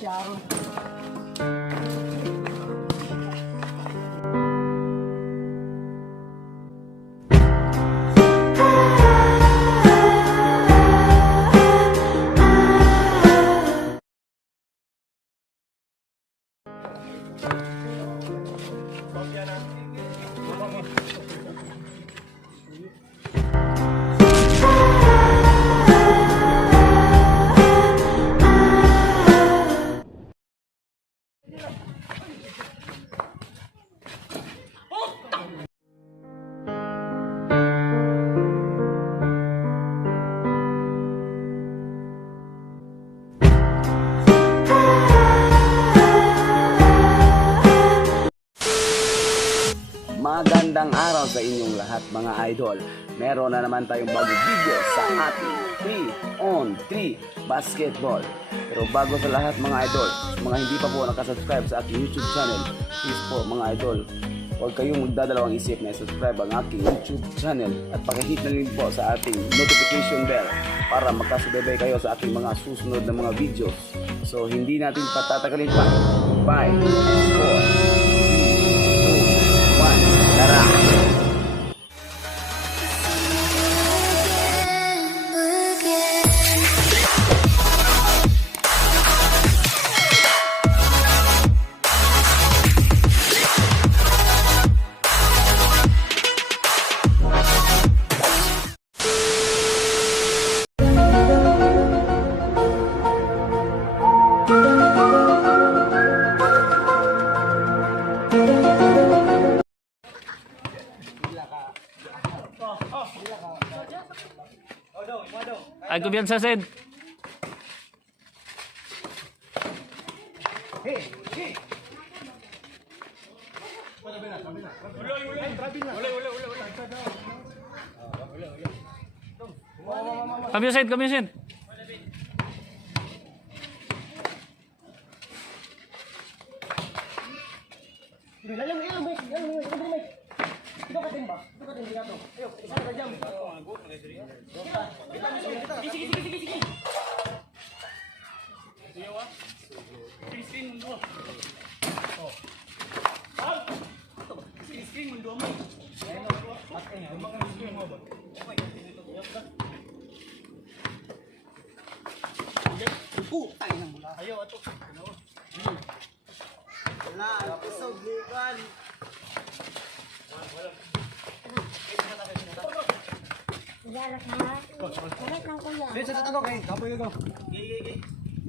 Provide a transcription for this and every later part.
Sharon. Magandang araw sa inyong lahat mga idol. Meron na naman tayong bagong video sa ating 3-on-3 basketball. Pero bago sa lahat mga idol, mga hindi pa po nakasubscribe sa aking YouTube channel, please po mga idol, huwag kayong magdadalawang isip na subscribe ang aking YouTube channel at pakihit na rin po sa ating notification bell para makasubay kayo sa ating mga susunod na mga videos. So hindi natin patatagalin pa. 5, 4, 3, 2, 1, tara! Ay, kumpiyansa, Sid. Kumpiyansa, Sid, kumpiyansa.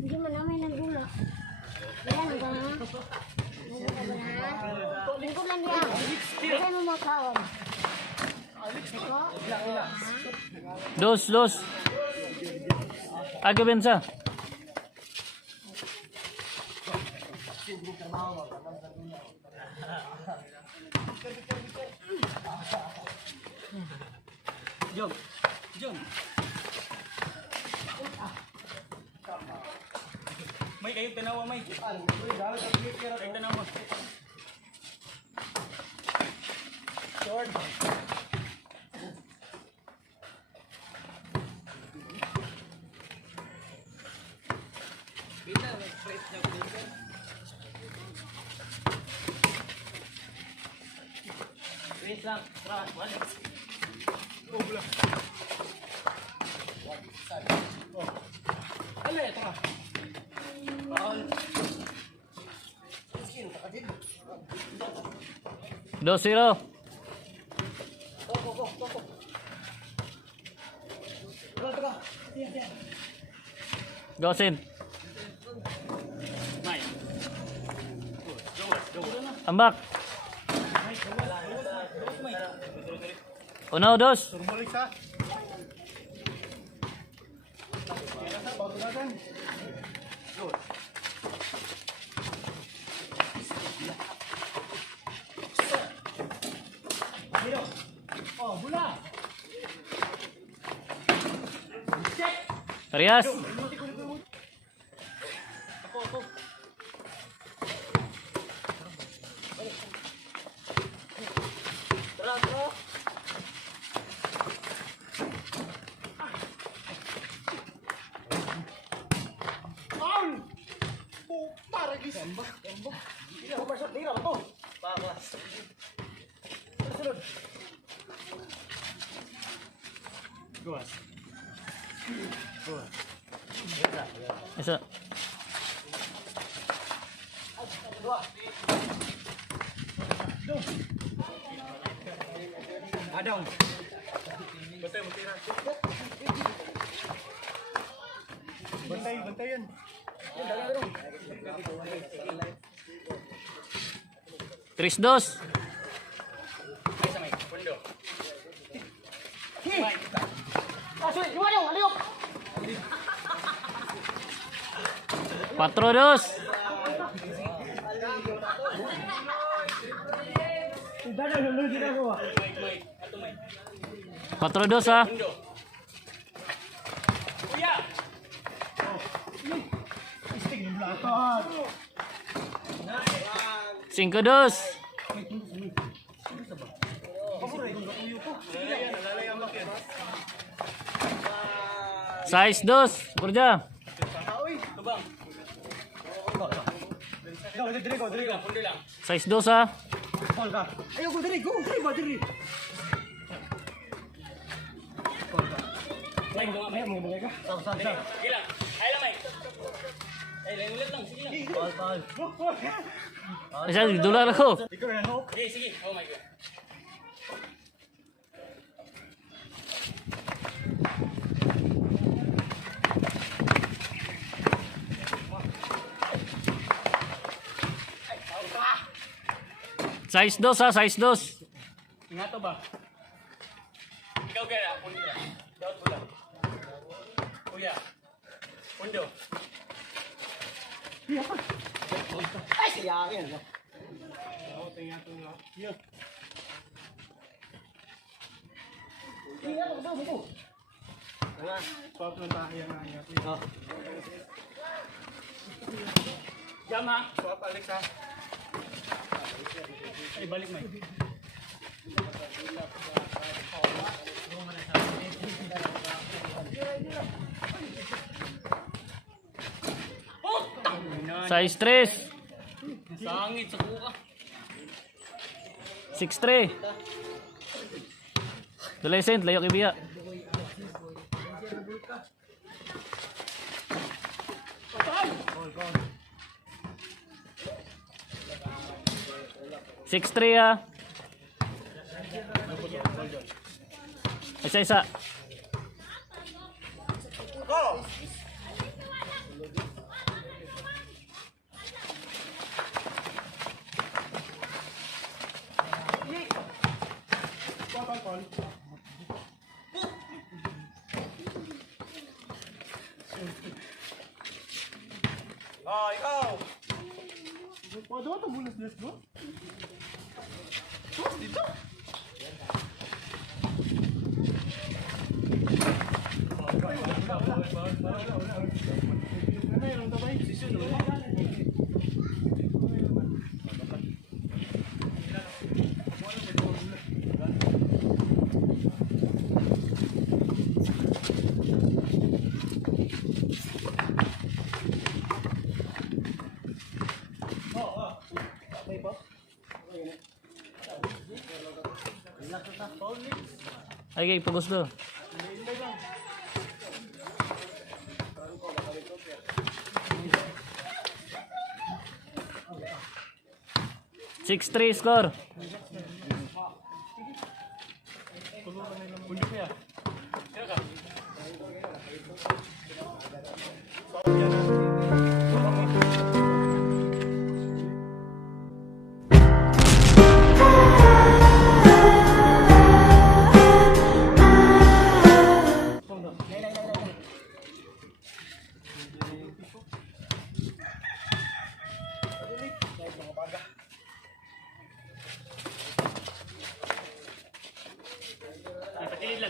Hindi mo namin nagulo. Yan ang gano'n. Lingkod lang yan. Bigay mo mga kaon. Dos. Ay, kumpiyansa. May kayo tanawa may. Kayo tanawa. Short. Bita mag-press na dito. Press lang. Tara, wala. Bula. Ale, tara. 2-0. Go, Sid. Ambak. 1-2. Parehas. Isa. Adong. Bantay mo tira. Bantay yan. Tris dos. Patro dos. Patro dos ah. Cinco dos. Size dos. Kerja. Size dos ah. Ayo go diri, go diri. Ay, mo ka. Sige lang. Ay lang, Mike. Ay, lang ulit lang. Sige lang. Isa dolar ako. Ikaw na ho. Sige. Oh my God. Size dos ah, size dos. Ingato ba? Ikaw kaya, pundo. Daot pula. Kuya. Pundo. Ay, siya yan. Oo, tingnan to nga. Yo. Wala, swap ng tayo nga. Jama, swap Alex ha. Ay, balik mo. Size tres. Sangit sa kuka. 6'3". Adolescent, layo kibiya. Six three ah. Isa. Ikaw. Pwede ba ito bulas-bulas mo? Dito? Ay, kay pugos do. Six three score.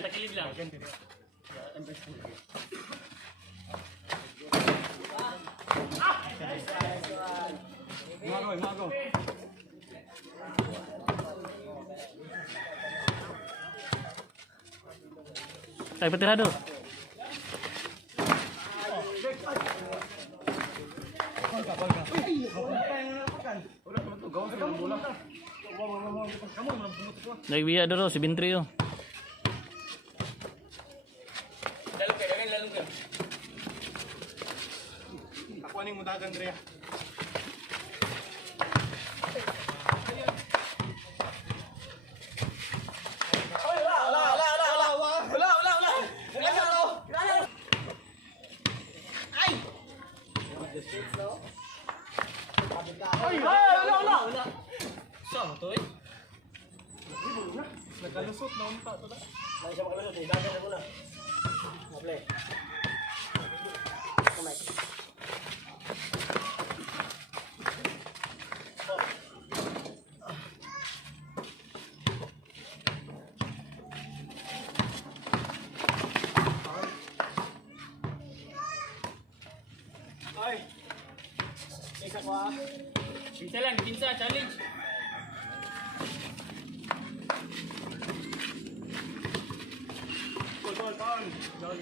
Takilid lang. Mago. Ay, patirado. Nagbiya duro si Bintrio. Lalong kayo, dagan lalong kayo. Ako aning mudagan, Drea. Saan to eh? Nagkalusot na unta to na. Ay. Isa ko ah. Pinsa lang, pinsa, challenge. Gol, taon. Gol.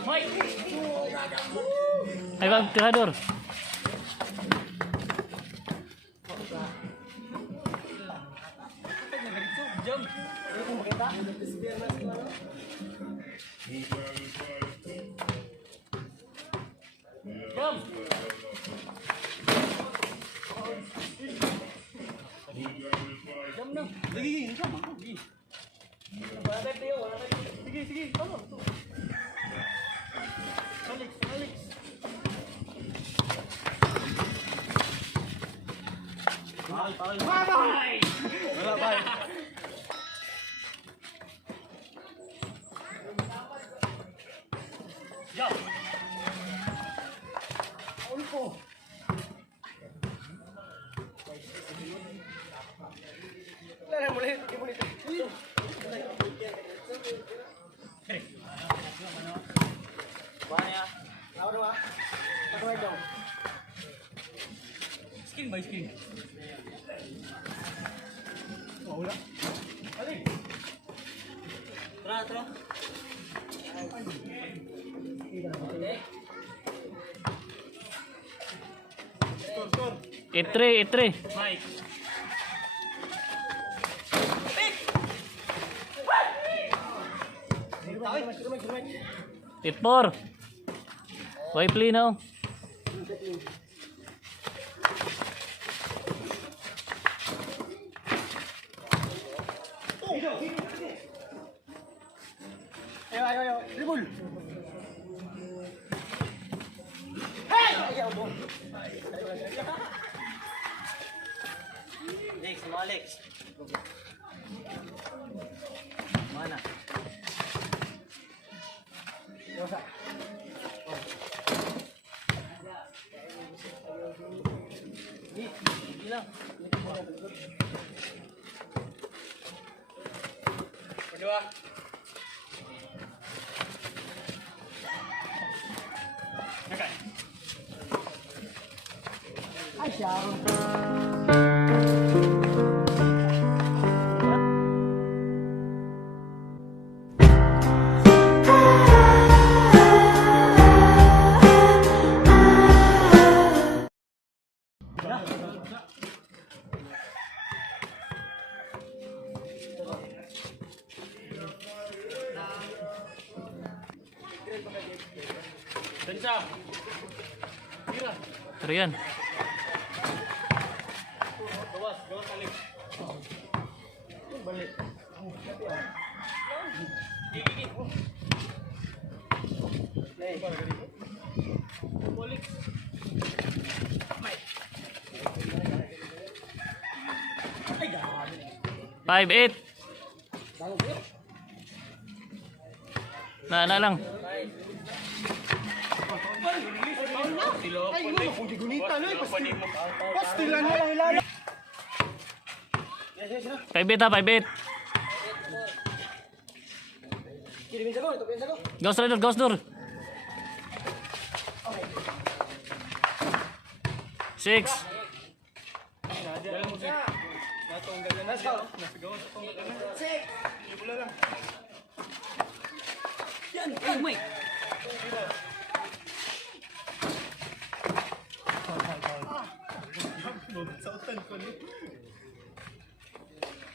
Mike! Ay, wag tirador. Jump! Jump! Jump na! Sige, jump. Sige. Wala tayo tayo, wala tayo. Sige. Tama. Alex. Bye. Wala ba? Jump! Skin by skin. Wala. Tara. Score. Itre. Mike. Itpor. Why play now? Ayo. Dribble. Alex. Mana? Berdua. Okay. Tensa. Tira. Rian. Gawas Alex. Balik. Gigi. Balik. 5-8. Na lang. Ay, mo, kung di gunita na eh. Pastilan na lang ilala. 5-8 ha, 5-8. Ghost Rider, Ghost Door. 6. Yan, ay, may.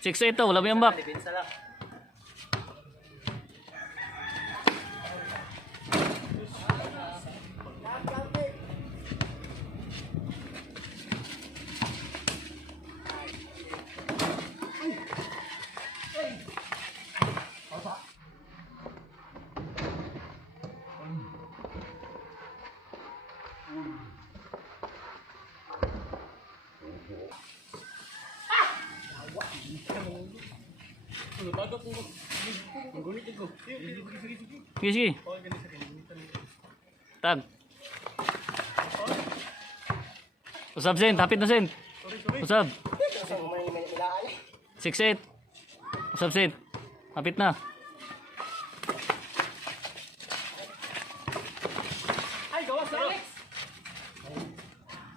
Six ito, wala mo yung back. Sige, sige. Tag. Usab sen, hapit na sen. Usab. 6-8. Usab sen. Hapit na. Ay, gawas na, Alex.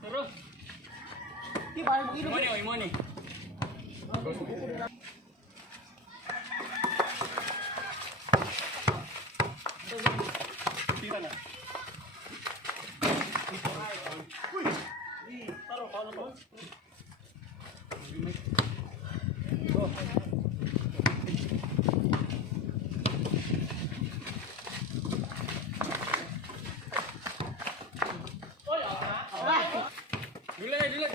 Saro. Imoni, imoni. Tira na. Dulay, dulay.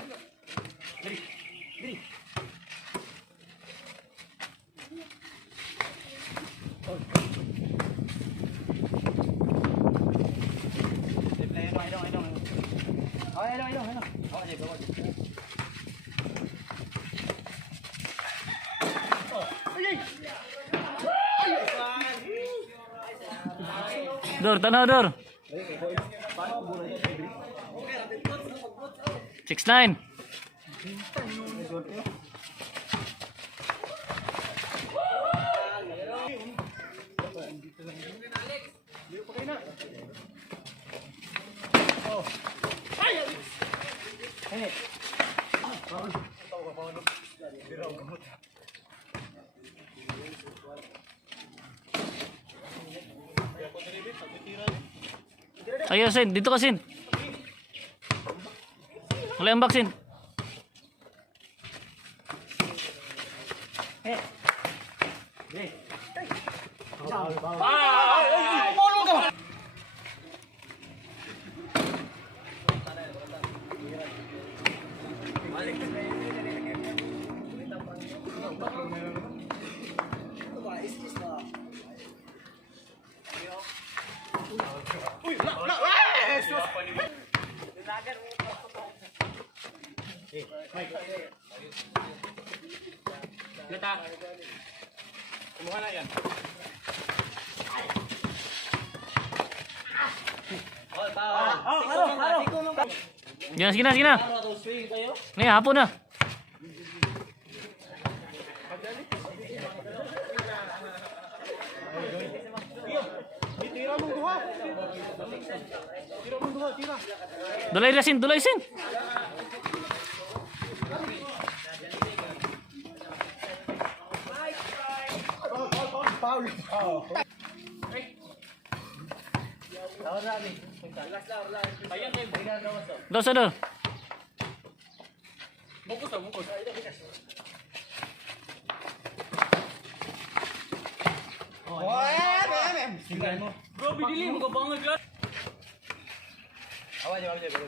Dor, tanaw Dor. 6-9. Ayo Sin, dito ka Sin. Wala yung back Sin. Lata. Kumuha na yan. Sige na, sige na, sige na. Nih, hapon na. Tira mong duha. Tira mong duha, tira. Dulay na Sin, dulay Sin. Paul. Ayan, ay. Dor, sa Dor. Bukos na, bukos. Bro, bidili mo ka bangal glas.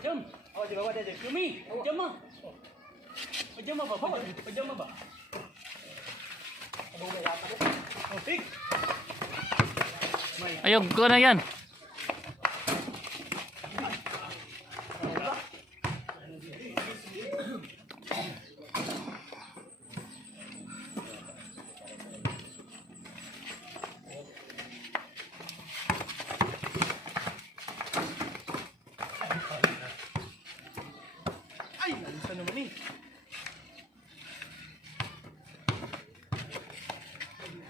Jam. Yumi, pajama. Pajama ba? Pajama ba? Ayo, ko na yan.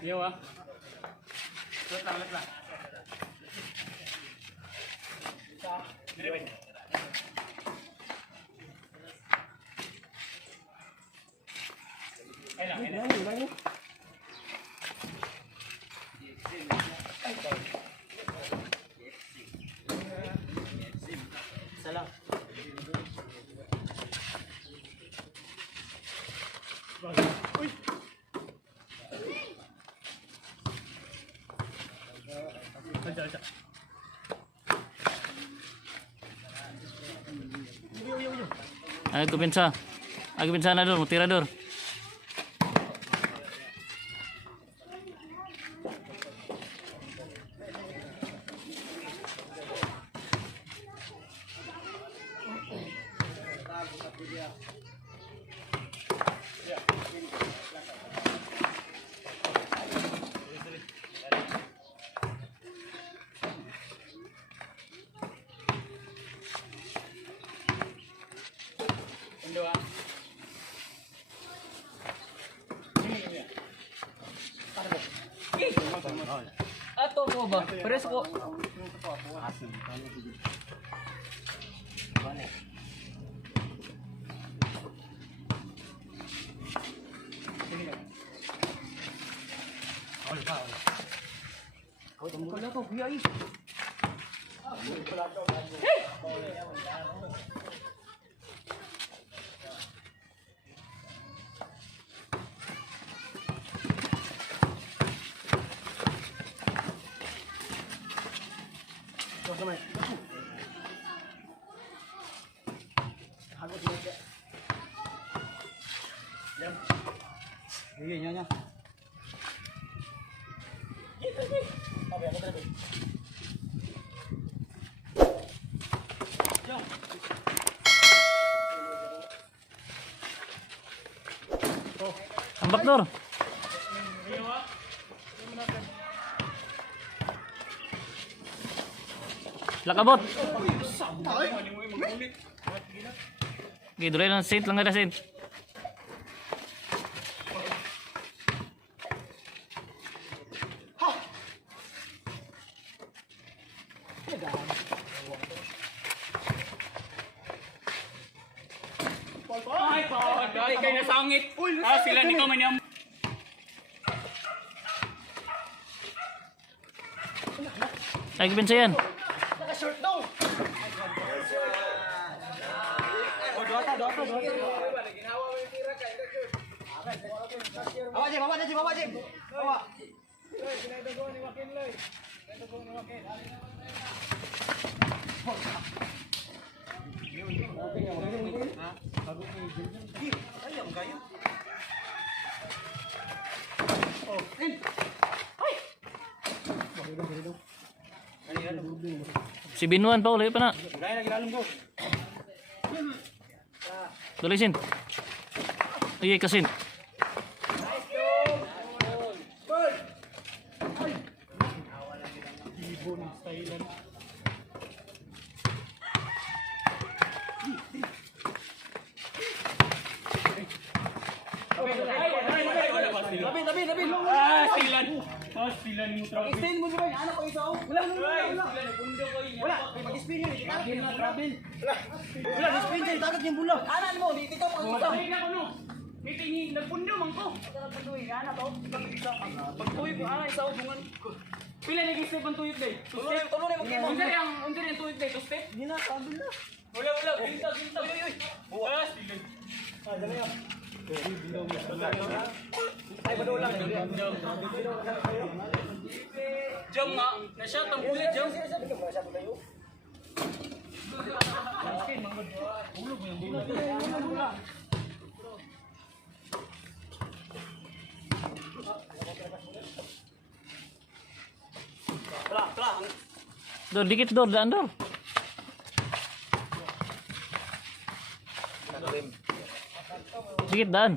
Ayaw ah. Ulit lang, ulit lang. Dire, Ben. Ay lang, ay lang. Isa lang. Aku pinsa na dor, tira dor. Dua. Ato ko ba? Pares ko. Ambak dor. Lakabot. Okay, dulay lang saint lang ada saint. Ay, ay kay nasangit. Ah, sila ni ka man yung Ay, pinsa yan. Naka-short daw. Bawa Jim, bawa na Jim, bawa Jim. Bawa. Si Binuan pa ulit pa na. Dulay sin. Ay, kasin. ah, sila. Oh, sila ni Mutra. Extend mo ba? Ano ko isa? Wala. Sila ni Bundo ko yun. Wala. Mag-spin yun. Wala, spin din. Tagat yung bulo. Anan mo, dito ka pang isa. Ay, na ko no. Meeting nagpundo man ko. Pagtuyo ko ana isa ubungan. Pila lagi step ang tuyok day? Tuloy mo. Unsa yung tuyok day? Two step? Hindi na, sabi na. Wala, binta. Ah, sila. Ay, badula lang. Jom nga, na-shot ang bullet, Jom. Dor, dikit dor, daan dor. Dikit daan.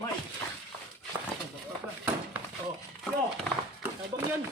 Mike. Oh, yo. Tabang yan.